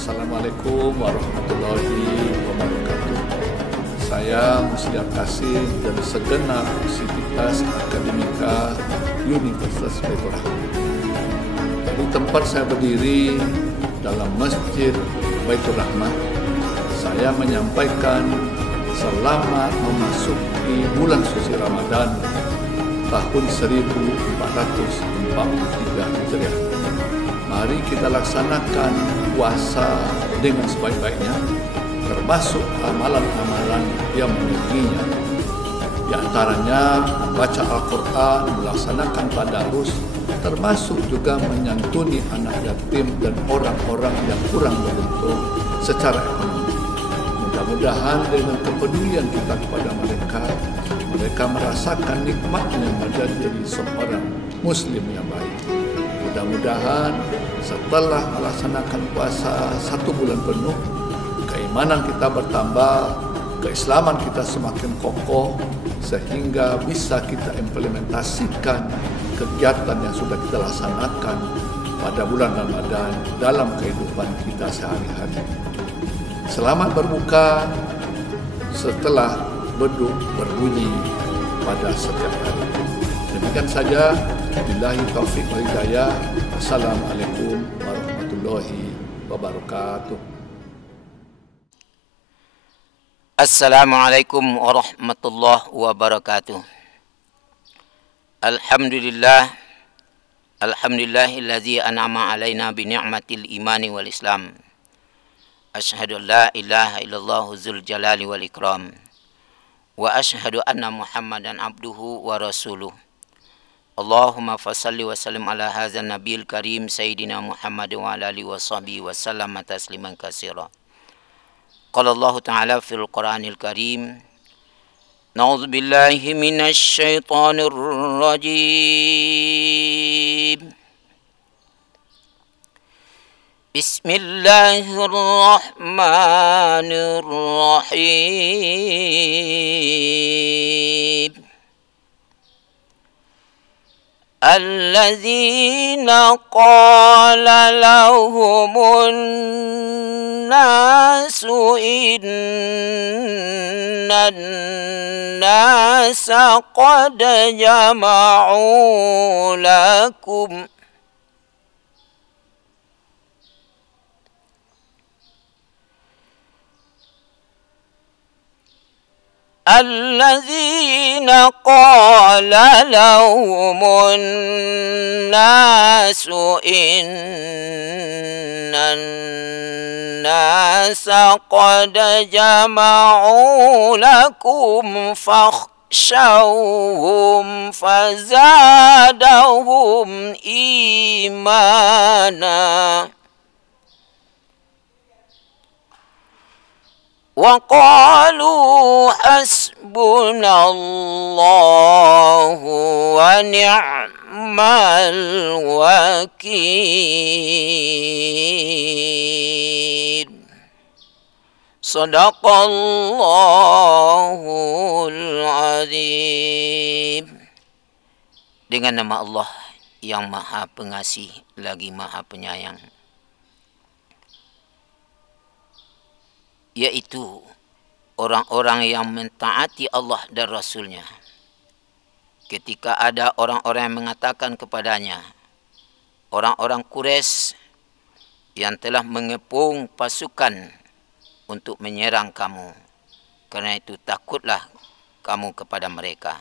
Assalamualaikum warahmatullahi wabarakatuh. Saya Musliar Kasim dari segenap Sivitas Akademika Universitas Baitur Rahmah. Di tempat saya berdiri dalam Masjid Baitur Rahmah, saya menyampaikan selamat memasuki bulan suci Ramadan tahun 1443 Hijriah. Mari kita laksanakan puasa dengan sebaik-baiknya, termasuk amalan-amalan yang meningginya. Di antaranya membaca Al-Quran, melaksanakan tadarus, termasuk juga menyantuni anak yatim dan orang-orang yang kurang beruntung secara ekonomi. Mudah-mudahan dengan kepedulian kita kepada mereka merasakan nikmatnya menjadi seorang Muslim yang baik. Mudah-mudahan setelah melaksanakan puasa 1 bulan penuh, keimanan kita bertambah, keislaman kita semakin kokoh, sehingga bisa kita implementasikan kegiatan yang sudah kita laksanakan pada bulan Ramadan dalam kehidupan kita sehari-hari. Selamat berbuka setelah beduk berbunyi pada setiap hari. Demikian saja. Billahi taufiq wal hidayah. Assalamualaikum warahmatullahi wabarakatuh. Assalamualaikum warahmatullahi wabarakatuh. Alhamdulillahillazi an'ama alaina bi ni'matil imani wal islam. Asyhadu an la ilaha illallah dzul jalali wal ikram. Wa asyhadu anna Muhammadan abduhu wa rasuluh. Allahumma fasalli wa sallim ala hadzal nabiyil karim sayyidina Muhammad wa ala alihi wa sahbihi wa sallam tasliman katsira. Qala Allah Ta'ala fil Qur'anil Karim, Na'udzu billahi minasy syaithanir rajim. Bismillahirrahmanirrahim. Alladzina qala lahumun nasu innan nasa qad jama'u lakum الذين قال لهم الناس إن الناس قد جمعوا لكم فاخشوهم فزادهم إيمانا وقالوا حسبنا الله ونعم الوكيل Sadaqallahul azim. Dengan nama Allah yang Maha Pengasih lagi Maha Penyayang, yaitu orang-orang yang mentaati Allah dan Rasulnya. Ketika ada orang-orang yang mengatakan kepadanya, orang-orang Quraisy yang telah mengepung pasukan untuk menyerang kamu, karena itu takutlah kamu kepada mereka.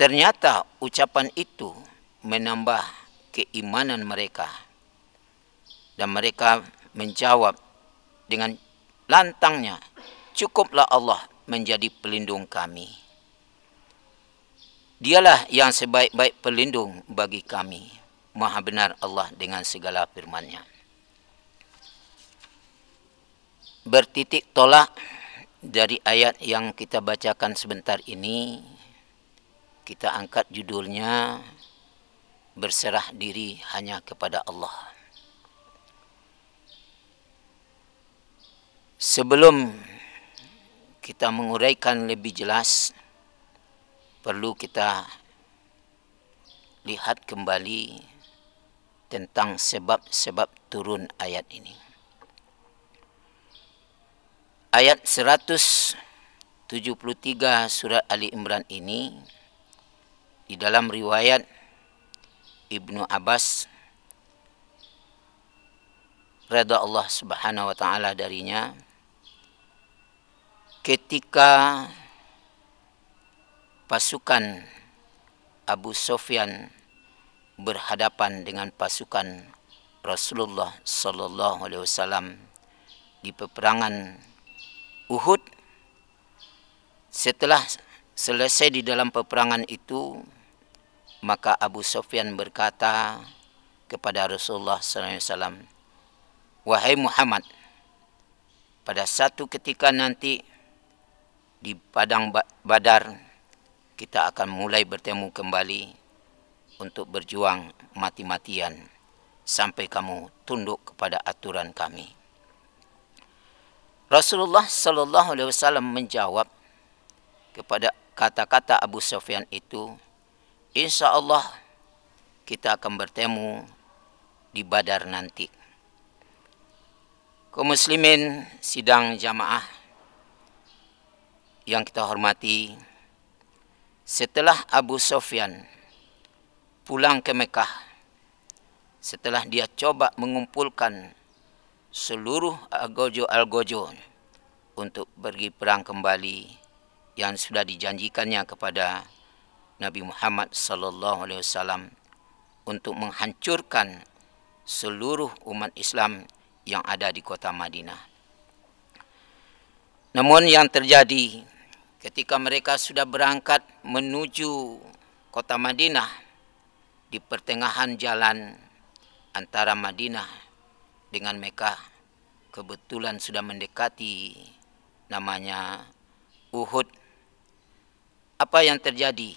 Ternyata ucapan itu menambah keimanan mereka, dan mereka menjawab dengan lantangnya, cukuplah Allah menjadi pelindung kami. Dialah yang sebaik-baik pelindung bagi kami. Maha benar Allah dengan segala firman-Nya. Bertitik tolak dari ayat yang kita bacakan sebentar ini, kita angkat judulnya, berserah diri hanya kepada Allah. Sebelum kita menguraikan lebih jelas, perlu kita lihat kembali tentang sebab-sebab turun ayat ini. Ayat 173 surat Ali Imran ini di dalam riwayat Ibnu Abbas reda Allah Subhanahu wa taala darinya, ketika pasukan Abu Sufyan berhadapan dengan pasukan Rasulullah sallallahu alaihi wasallam di peperangan Uhud. Setelah selesai di dalam peperangan itu, maka Abu Sufyan berkata kepada Rasulullah sallallahu alaihi wasallam, "Wahai Muhammad, pada satu ketika nanti di padang Badar kita akan mulai bertemu kembali untuk berjuang mati-matian sampai kamu tunduk kepada aturan kami." Rasulullah sallallahu alaihi wasallam menjawab kepada kata-kata Abu Sufyan itu, "Insyaallah kita akan bertemu di Badar nanti." Kaum muslimin sidang jamaah yang kita hormati, setelah Abu Sufyan pulang ke Mekah, setelah dia coba mengumpulkan seluruh algojo untuk pergi perang kembali yang sudah dijanjikannya kepada Nabi Muhammad sallallahu alaihi wasallam untuk menghancurkan seluruh umat Islam yang ada di kota Madinah. Namun yang terjadi ketika mereka sudah berangkat menuju kota Madinah, di pertengahan jalan antara Madinah dengan Mekah kebetulan sudah mendekati namanya Uhud. Apa yang terjadi?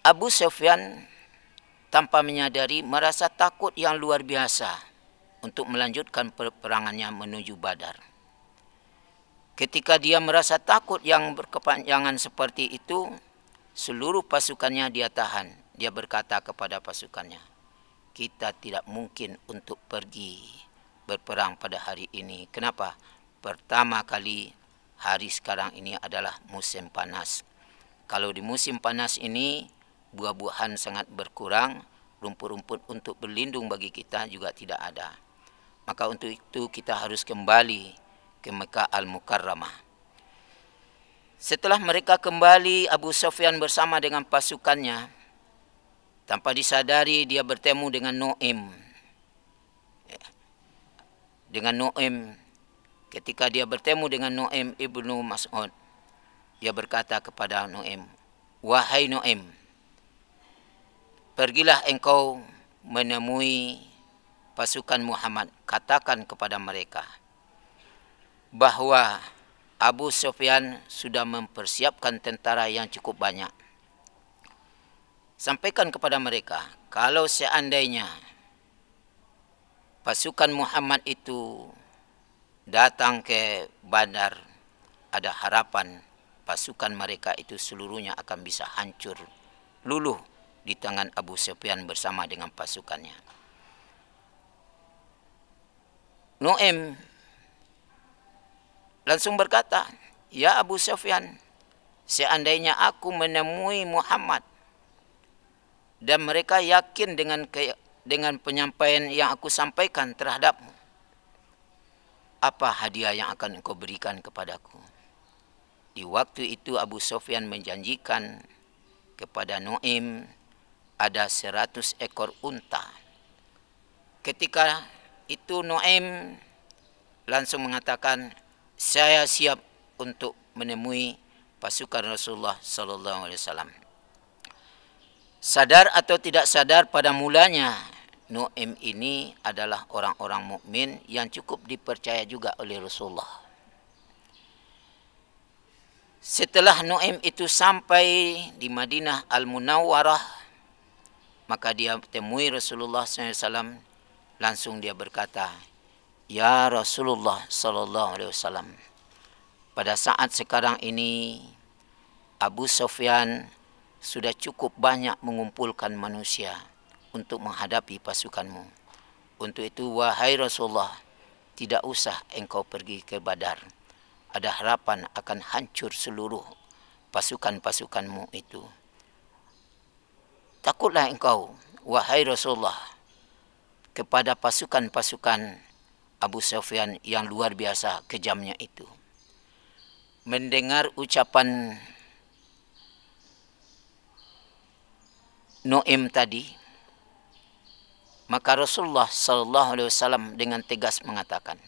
Abu Sufyan tanpa menyadari merasa takut yang luar biasa untuk melanjutkan peperangannya menuju Badar. Ketika dia merasa takut yang berkepanjangan seperti itu, seluruh pasukannya dia tahan. Dia berkata kepada pasukannya, "Kita tidak mungkin untuk pergi berperang pada hari ini. Kenapa? Pertama kali hari sekarang ini adalah musim panas. Kalau di musim panas ini buah-buahan sangat berkurang, rumput-rumput untuk berlindung bagi kita juga tidak ada. Maka untuk itu kita harus kembali ke Mekah Al-Mukarramah." Setelah mereka kembali, Abu Sufyan bersama dengan pasukannya, tanpa disadari dia bertemu dengan Nu'aim. Ketika dia bertemu dengan Nu'aim ibnu Mas'ud, dia berkata kepada Nu'aim, "Wahai Nu'aim, pergilah engkau menemui pasukan Muhammad. Katakan kepada mereka bahwa Abu Sufyan sudah mempersiapkan tentara yang cukup banyak. Sampaikan kepada mereka, kalau seandainya pasukan Muhammad itu datang ke Badar, ada harapan pasukan mereka itu seluruhnya akan bisa hancur, luluh di tangan Abu Sufyan bersama dengan pasukannya." Nu'aim langsung berkata, "Ya Abu Sufyan, seandainya aku menemui Muhammad dan mereka yakin dengan penyampaian yang aku sampaikan terhadapmu, apa hadiah yang akan engkau berikan kepadaku?" Di waktu itu Abu Sufyan menjanjikan kepada Nu'aim ada 100 ekor unta. Ketika itu Nu'aim langsung mengatakan, "Saya siap untuk menemui pasukan Rasulullah sallallahu alaihi wasallam." Sadar atau tidak sadar, pada mulanya Nu'aim ini adalah orang-orang mukmin yang cukup dipercaya juga oleh Rasulullah. Setelah Nu'aim itu sampai di Madinah Al-Munawwarah, maka dia temui Rasulullah SAW. Langsung dia berkata, "Ya Rasulullah SAW, pada saat sekarang ini Abu Sufyan sudah cukup banyak mengumpulkan manusia untuk menghadapi pasukanmu. Untuk itu, wahai Rasulullah, tidak usah engkau pergi ke Badar. Ada harapan akan hancur seluruh pasukan-pasukanmu itu. Takutlah engkau, wahai Rasulullah, kepada pasukan-pasukan Abu Sufyan yang luar biasa kejamnya itu. Mendengar ucapan Nu'aim tadi, maka Rasulullah sallallahu alaihi wasallam dengan tegas mengatakan,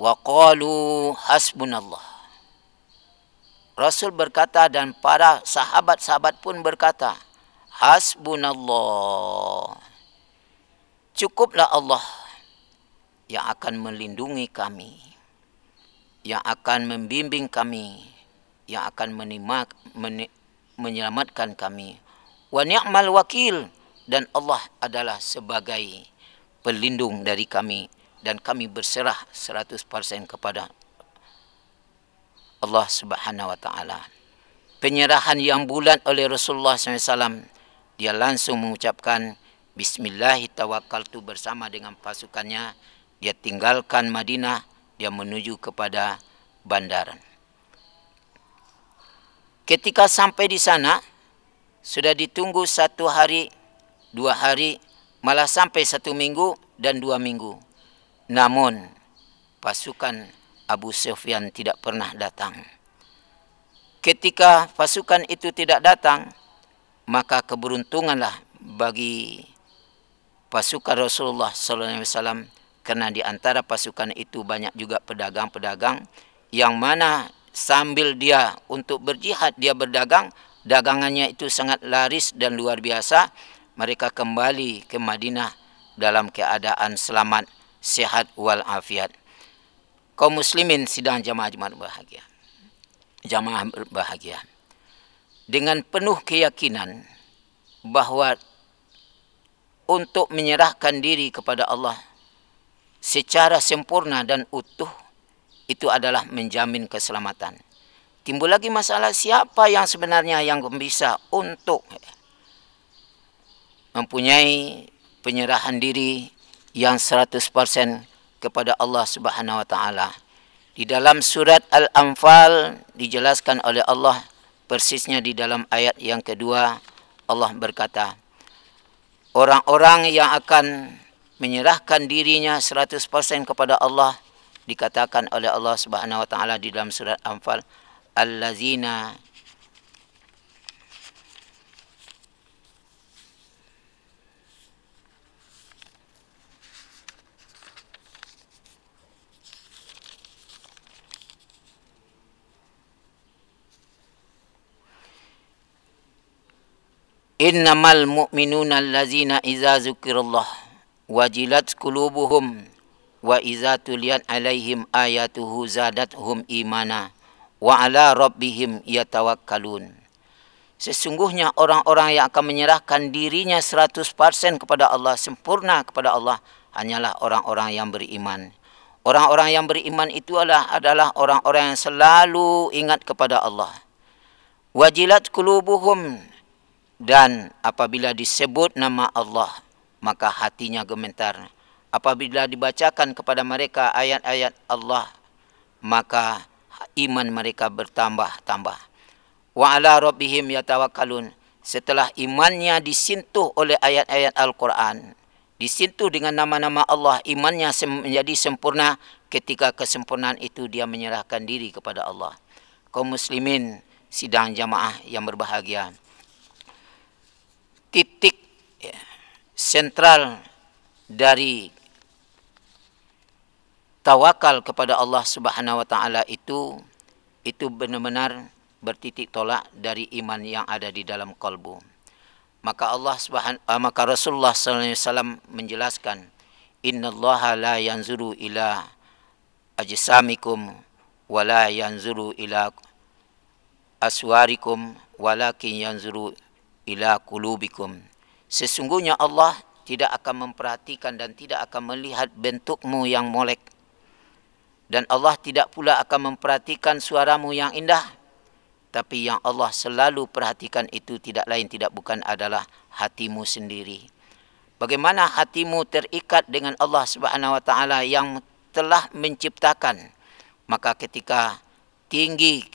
wa qalu hasbunallah. Rasul berkata dan para sahabat-sahabat pun berkata, hasbunallah. Cukuplah Allah yang akan melindungi kami, yang akan membimbing kami, yang akan menyelamatkan kami. Wa ni'mal wakil, dan Allah adalah sebagai pelindung dari kami, dan kami berserah 100% kepada Allah Subhanahu wa taala. Penyerahan yang bulat oleh Rasulullah SAW, dia langsung mengucapkan bismillahi tawakkaltu bersama dengan pasukannya. Dia tinggalkan Madinah, dia menuju kepada bandar. Ketika sampai di sana, sudah ditunggu 1 hari, 2 hari, malah sampai 1 minggu dan 2 minggu. Namun pasukan Abu Sufyan tidak pernah datang. Ketika pasukan itu tidak datang, maka keberuntunganlah bagi pasukan Rasulullah SAW, karena di antara pasukan itu banyak juga pedagang-pedagang yang mana sambil dia untuk berjihad, dia berdagang, dagangannya itu sangat laris dan luar biasa. Mereka kembali ke Madinah dalam keadaan selamat, sehat walafiat. Kaum muslimin sidang jamaah berbahagia. Jamaah berbahagia. Dengan penuh keyakinan bahawa untuk menyerahkan diri kepada Allah secara sempurna dan utuh itu adalah menjamin keselamatan. Timbul lagi masalah siapa yang sebenarnya yang bisa untuk mempunyai penyerahan diri yang 100% kepada Allah Subhanahu wa taala. Di dalam surat Al-Anfal dijelaskan oleh Allah persisnya di dalam ayat yang kedua. Allah berkata, orang-orang yang akan menyerahkan dirinya 100% kepada Allah, dikatakan oleh Allah Subhanahu wa taala di dalam surat Anfal, allazina innamal mu'minuna allazina iza zukirallah wajilat qulubuhum wa iza tuliyat alaihim ayatuhu zadathum imana wa ala rabbihim yatawakkalun. Sesungguhnya orang-orang yang akan menyerahkan dirinya 100% kepada Allah, sempurna kepada Allah, hanyalah orang-orang yang beriman. Orang-orang yang beriman itu adalah orang-orang yang selalu ingat kepada Allah. Wajilat qulubuhum, dan apabila disebut nama Allah, maka hatinya gemetar. Apabila dibacakan kepada mereka ayat-ayat Allah, maka iman mereka bertambah-tambah. Wa ala rabbihim yatawakkalun. Setelah imannya disentuh oleh ayat-ayat Al-Quran, disentuh dengan nama-nama Allah, imannya menjadi sempurna. Ketika kesempurnaan itu dia menyerahkan diri kepada Allah. Kaum muslimin sidang jamaah yang berbahagia, titik sentral dari tawakal kepada Allah Subhanahu wa taala itu benar-benar bertitik tolak dari iman yang ada di dalam kalbu. Maka maka Rasulullah sallallahu alaihi wasallam menjelaskan, innallaha la yanzuru ila ajsamikum wa la yanzuru ila aswarikum walakin yanzuru ila qulubikum. Sesungguhnya Allah tidak akan memperhatikan dan tidak akan melihat bentukmu yang molek, dan Allah tidak pula akan memperhatikan suaramu yang indah, tapi yang Allah selalu perhatikan itu tidak lain tidak bukan adalah hatimu sendiri. Bagaimana hatimu terikat dengan Allah Subhanahu wa taala yang telah menciptakan, maka ketika tinggi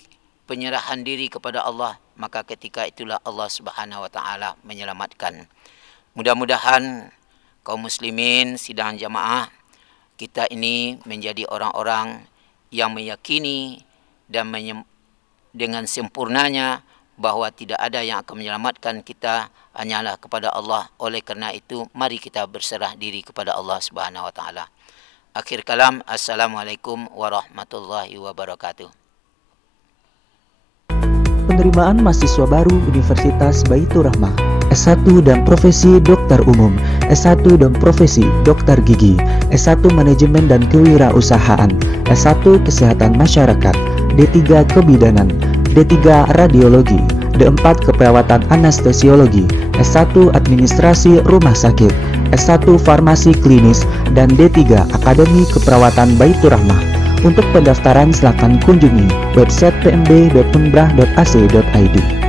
penyerahan diri kepada Allah, maka ketika itulah Allah Subhanahu wa taala menyelamatkan. Mudah-mudahan kaum muslimin sidang jamaah kita ini menjadi orang-orang yang meyakini dan dengan sempurnanya bahwa tidak ada yang akan menyelamatkan kita hanyalah kepada Allah. Oleh karena itu mari kita berserah diri kepada Allah Subhanahu wa taala. Akhir kalam, assalamualaikum warahmatullahi wabarakatuh. Penerimaan mahasiswa baru Universitas Baitur Rahmah, S1 dan Profesi Dokter Umum, S1 dan Profesi Dokter Gigi, S1 Manajemen dan Kewirausahaan, S1 Kesehatan Masyarakat, D3 Kebidanan, D3 Radiologi, D4 Keperawatan Anestesiologi, S1 Administrasi Rumah Sakit, S1 Farmasi Klinis, dan D3 Akademi Keperawatan Baitur Rahmah. Untuk pendaftaran silakan kunjungi website pmb.unbrah.ac.id.